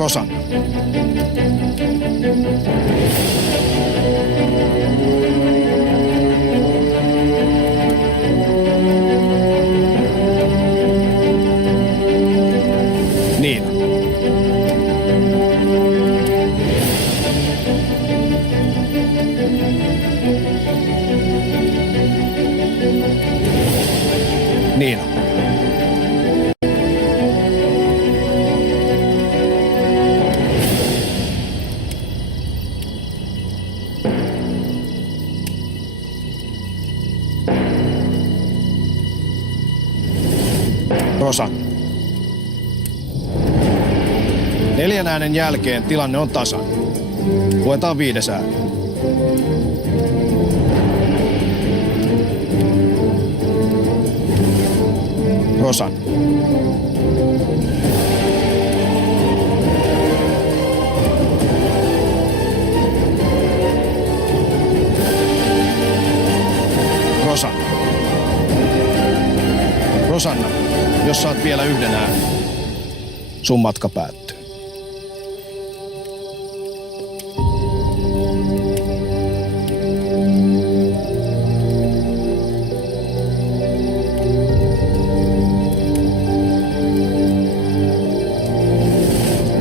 Rosanna. Niina. Niina. Rosanna. 4 äänen jälkeen tilanne on tasan. Luetaan 5. ääni. Rosanna. Rosanna. Rosanna, jos saat vielä 1 äänen, sun matka päättyy.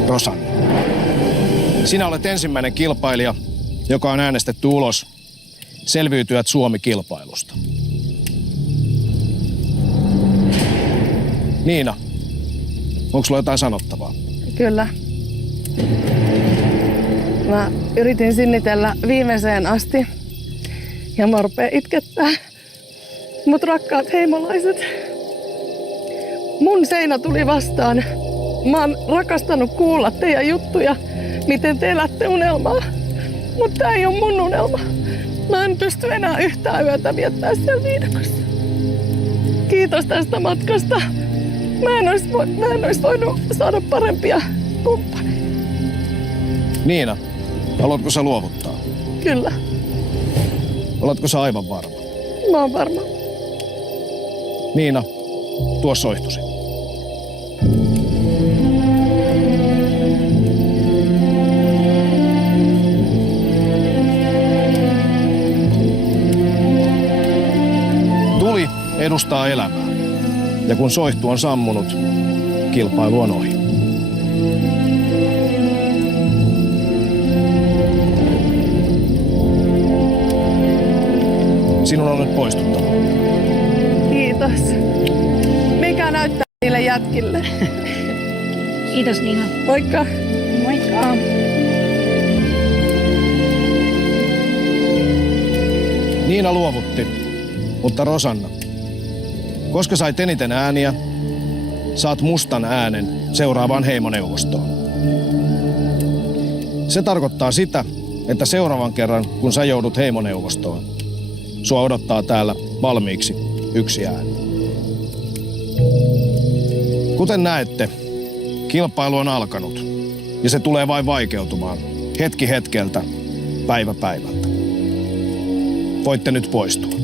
Rosanna. Sinä olet ensimmäinen kilpailija, joka on äänestetty ulos Selviytyjät Suomi-kilpailusta. Niina, onko sulla jotain sanottavaa? Kyllä. Mä yritin sinnitellä viimeiseen asti ja mä rupeen itkettää. Mut rakkaat heimolaiset, mun seinä tuli vastaan. Mä oon rakastanut kuulla teidän juttuja, miten te elätte unelmaa. Mut tää ei oo mun unelma. Mä en pysty enää yhtään yötä viettää siellä viidakossa. Kiitos tästä matkasta. Mä en ois voinut saada parempia kumppaneita. Niina, haluatko sä luovuttaa? Kyllä, Oletko sä aivan varma? mä oon varma. Niina, tuo soihtusi. Tuli edustaa elämää. Ja kun soihtu on sammunut, kilpailu on ohi. Sinun on nyt poistuttava. Kiitos. Mikä näyttää niille jätkille? Kiitos Niina. Moikka. Moikka. Niina luovutti, mutta Rosanna, koska sait eniten ääniä, saat mustan äänen seuraavaan heimoneuvostoon. Se tarkoittaa sitä, että seuraavan kerran, kun sä joudut heimoneuvostoon, sua odottaa täällä valmiiksi 1 ääni. Kuten näette, kilpailu on alkanut ja se tulee vain vaikeutumaan hetki hetkeltä, päivä päivältä. Voitte nyt poistua.